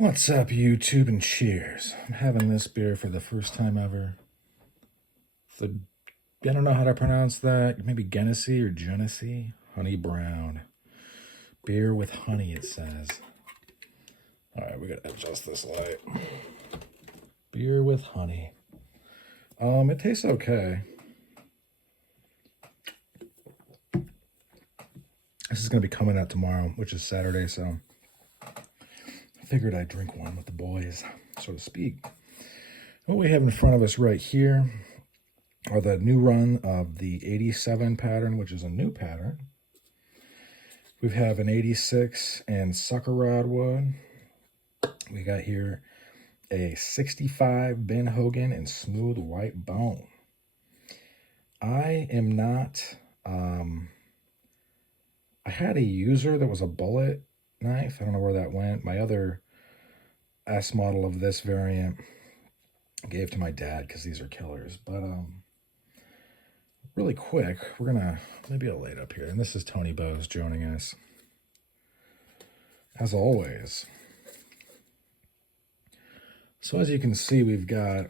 What's up, YouTube, and cheers. I'm having this beer for the first time ever. I don't know how to pronounce that. Maybe Genesee or Genesee. Honey Brown. Beer with honey, it says. Alright, we gotta adjust this light. Beer with honey. It tastes okay. This is gonna be coming out tomorrow, which is Saturday, so I figured I'd drink one with the boys, so to speak. What we have in front of us right here are the new run of the 87 pattern, which is a new pattern. We have an 86 and sucker rod wood. We got here a 65 Ben Hogan and smooth white bone. I am not, I had a user that was a bullet knife. I don't know where that went. My other S model of this variant I gave to my dad because these are killers. But really quick, we're gonna, maybe I'll lay it up here. And this is Tony Bose joining us, as always. So as you can see, we've got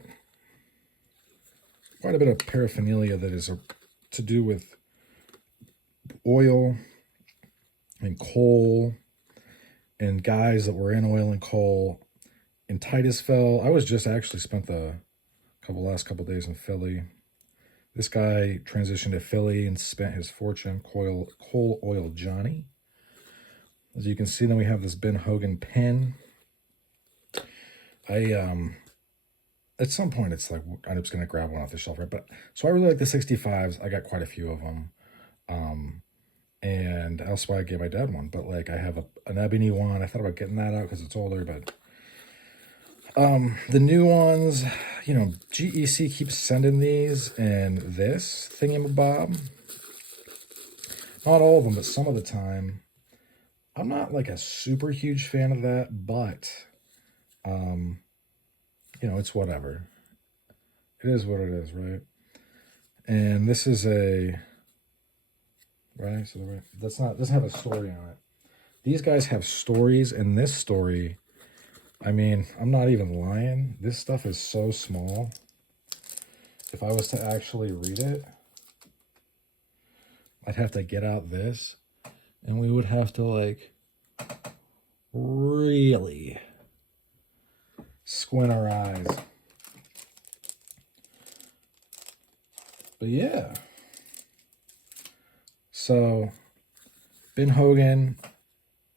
quite a bit of paraphernalia that is to do with oil and coal and guys that were in oil and coal. In Titusville, I was just actually spent the last couple days in Philly. This guy transitioned to Philly and spent his fortune, Coal Oil Johnny. As you can see, then we have this Ben Hogan pin. At some point, it's like, I'm just going to grab one off the shelf, right? But, so I really like the 65s. I got quite a few of them. And that's why I gave my dad one. But, like, I have an ebony one. I thought about getting that out because it's older, but the new ones, you know, GEC keeps sending these, and this thingamabob, not all of them, but some of the time, I'm not like a super huge fan of that, but you know, it's whatever. It is what it is, right? And this is a, right? So that's not, doesn't have a story on it. These guys have stories, and this story, I mean, I'm not even lying. This stuff is so small. If I was to actually read it, I'd have to get out this, and we would have to, like, really squint our eyes. But yeah. So, Ben Hogan,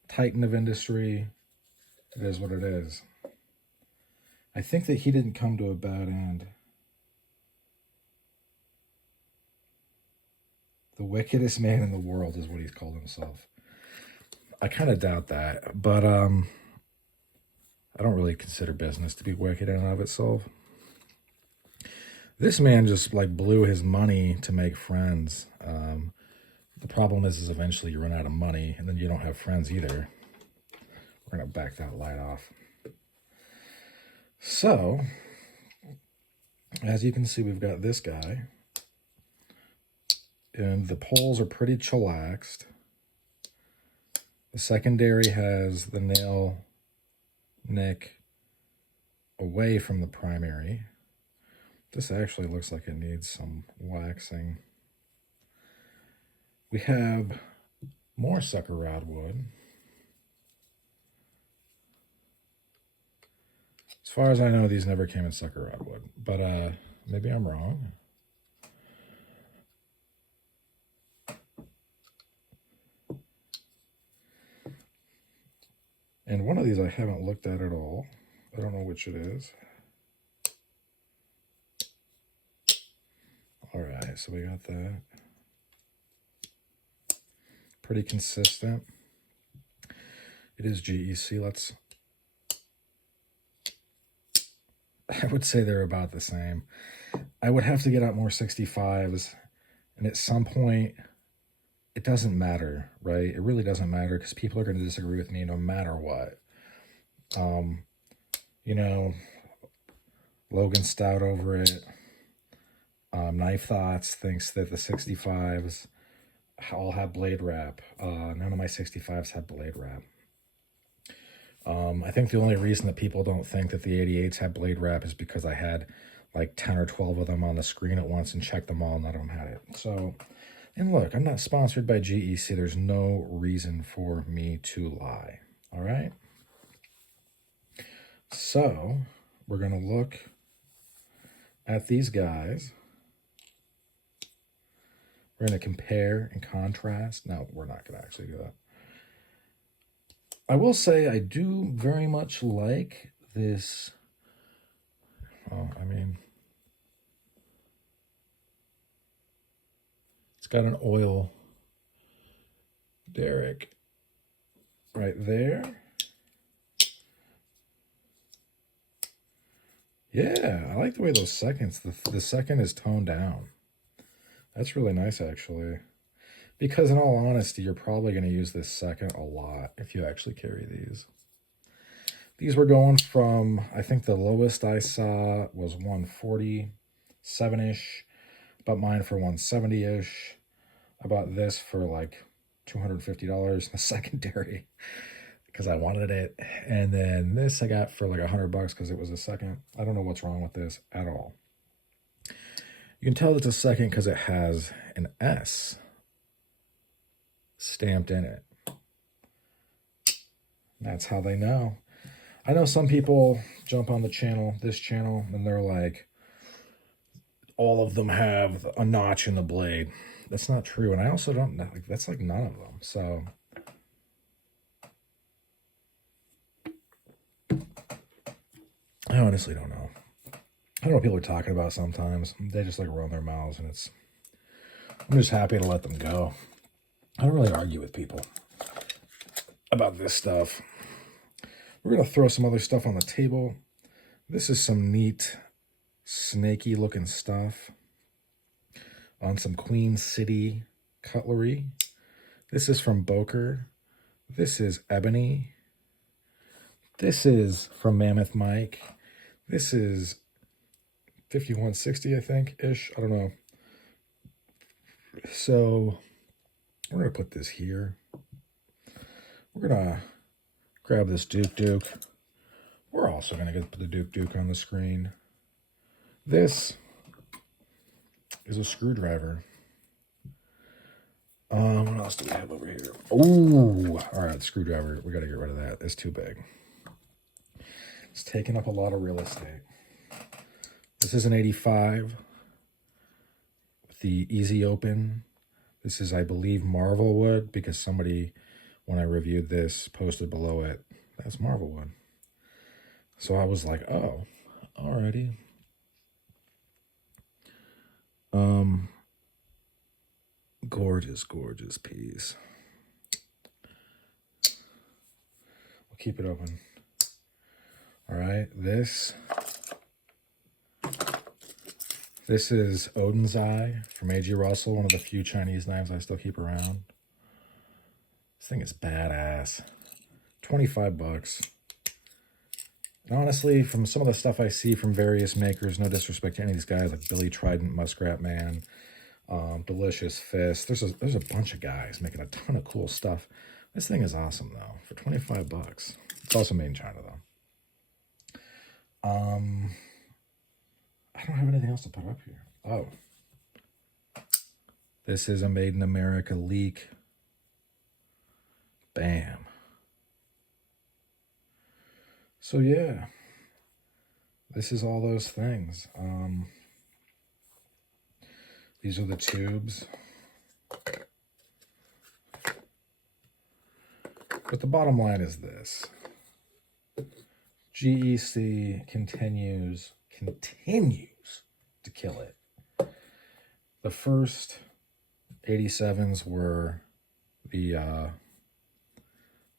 Titan of industry. It is what it is. I think that he didn't come to a bad end. The wickedest man in the world is what he's called himself. I kind of doubt that, but I don't really consider business to be wicked in and of itself. This man just like blew his money to make friends. The problem is eventually you run out of money, and then you don't have friends either. We're gonna back that light off. So, as you can see, we've got this guy, and the poles are pretty chillaxed. The secondary has the nail nick away from the primary. This actually looks like it needs some waxing. We have more sucker rod wood. As far as I know, these never came in sucker rod wood, but maybe I'm wrong. And one of these I haven't looked at all. I don't know which it is. All right, so we got that. Pretty consistent. It is GEC. I would say they're about the same. I would have to get out more 65s, and at some point, it doesn't matter, right? It really doesn't matter because people are going to disagree with me no matter what. You know, Logan Stout over it. Knife Thoughts thinks that the 65s all have blade wrap. None of my 65s have blade wrap. I think the only reason that people don't think that the 88s have blade wrap is because I had like 10 or 12 of them on the screen at once and checked them all, and none of them had it. So, and look, I'm not sponsored by GEC. There's no reason for me to lie. All right? So, we're going to look at these guys. We're going to compare and contrast. No, we're not going to actually do that. I will say I do very much like this. Oh, I mean, it's got an oil derrick right there. Yeah, I like the way those seconds, the second is toned down. That's really nice, actually. Because in all honesty, you're probably going to use this second a lot if you actually carry these. These were going from, I think the lowest I saw was 147-ish. About mine for 170-ish. I bought this for like $250 in the secondary because I wanted it. And then this I got for like $100 because it was a second. I don't know what's wrong with this at all. You can tell it's a second because it has an S stamped in it. That's how they know. I know some people jump on the channel, this channel, and they're like, all of them have a notch in the blade. That's not true. And I also don't know, like, that's like none of them. So I honestly don't know. I don't know what people are talking about sometimes. They just like run their mouths, and I'm just happy to let them go. I don't really argue with people about this stuff. We're going to throw some other stuff on the table. This is some neat, snaky looking stuff on some Queen City cutlery. This is from Boker. This is Ebony. This is from Mammoth Mike. This is 5160, I think, ish. I don't know. So we're going to put this here. We're going to grab this Duke. We're also going to get the Duke on the screen. This is a screwdriver. What else do we have over here? Oh, all right, screwdriver. We got to get rid of that. It's too big. It's taking up a lot of real estate. This is an 85 with the easy open. This is, I believe, Marvel wood, because somebody, when I reviewed this, posted below it, that's Marvel wood. So I was like, oh, alrighty. Gorgeous piece. We'll keep it open. All right, this is Odin's Eye from A.G. Russell, one of the few Chinese knives I still keep around. This thing is badass. 25 bucks. And honestly, from some of the stuff I see from various makers, no disrespect to any of these guys, like Billy Trident, Muskrat Man, Delicious Fist. There's a bunch of guys making a ton of cool stuff. This thing is awesome, though, for 25 bucks. It's also made in China, though. I don't have anything else to put up here. Oh. This is a Made in America leak. Bam. So, yeah. This is all those things. These are the tubes. But the bottom line is this. GEC continues to kill it. The first 87s were the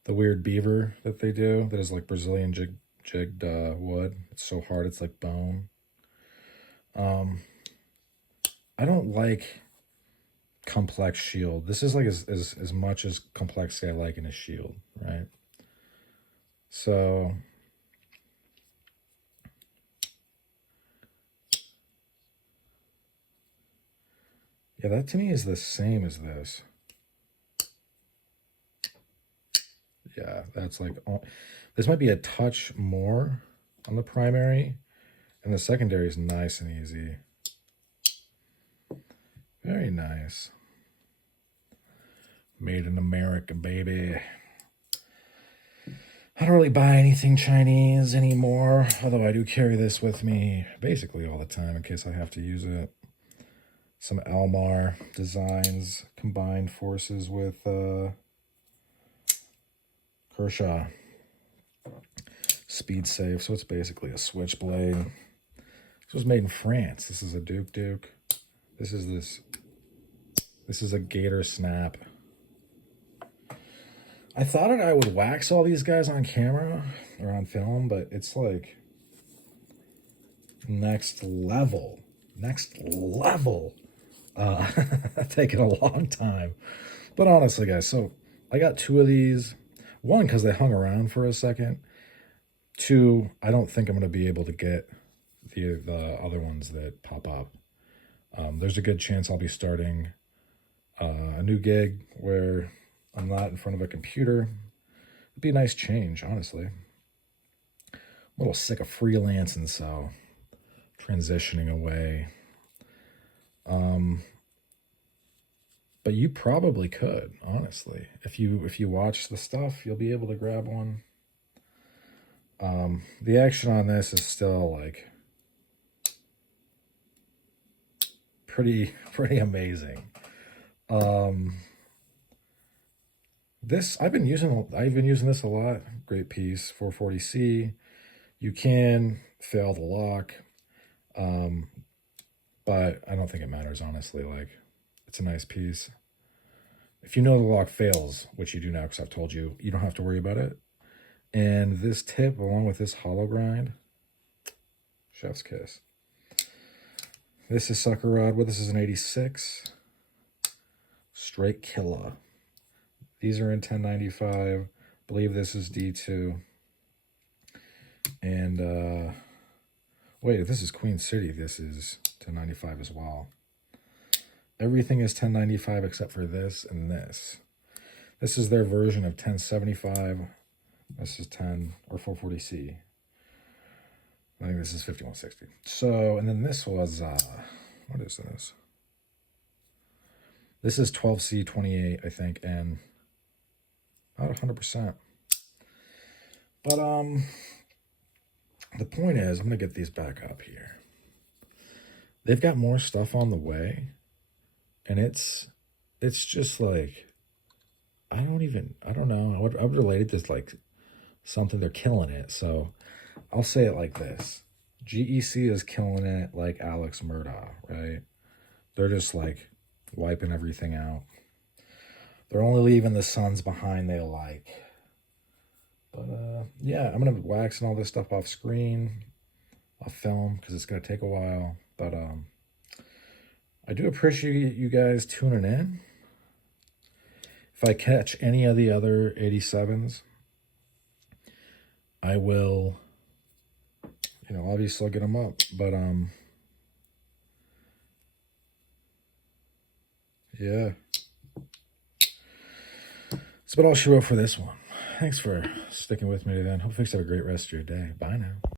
weird beaver that they do that is like Brazilian jigged wood. It's so hard it's like bone. I don't like complex shield. This is like as much as complexity I like in a shield, right? So yeah, that to me is the same as this. Yeah, that's like, this might be a touch more on the primary, and the secondary is nice and easy. Very nice. Made in America, baby. I don't really buy anything Chinese anymore, although I do carry this with me basically all the time in case I have to use it. Some Almar Designs combined forces with Kershaw. Speed safe, so it's basically a switchblade. This was made in France. This is a Duke. This is a Gator Snap. I thought I would wax all these guys on camera or on film, but it's like next level. Taking a long time. But honestly, guys, so I got 2 of these. 1, because they hung around for a second. 2, I don't think I'm going to be able to get the other ones that pop up. There's a good chance I'll be starting a new gig where I'm not in front of a computer. It'd be a nice change, honestly. I'm a little sick of freelancing, so transitioning away. But you probably could, honestly. If you watch the stuff, you'll be able to grab one. The action on this is still like pretty amazing. This I've been using this a lot. Great piece, 440C. You can fail the lock, but I don't think it matters, honestly. Like, it's a nice piece. If you know the lock fails, which you do now because I've told you, you don't have to worry about it. And this tip, along with this hollow grind, chef's kiss. This is sucker rod. Well, this is an 86. Straight killer. These are in 1095. I believe this is D2. And, wait, if this is Queen City, this is 1095 as well. Everything is 1095 except for this and this. This is their version of 1075. This is 10 or 440C. I think this is 5160. So, and then this was, what is this? This is 12C28, I think, and not 100%. But, the point is, I'm going to get these back up here. They've got more stuff on the way, and it's just like, I don't know. I would relate it to like something. They're killing it. So I'll say it like this. GEC is killing it like Alex Murdaugh, right? They're just like wiping everything out. They're only leaving the sons behind they like. But yeah, I'm going to be waxing all this stuff off screen, off film, because it's going to take a while. But I do appreciate you guys tuning in. If I catch any of the other 87s, I will, obviously I'll get them up. But, yeah. That's about all she wrote for this one. Thanks for sticking with me then. Hope you have a great rest of your day. Bye now.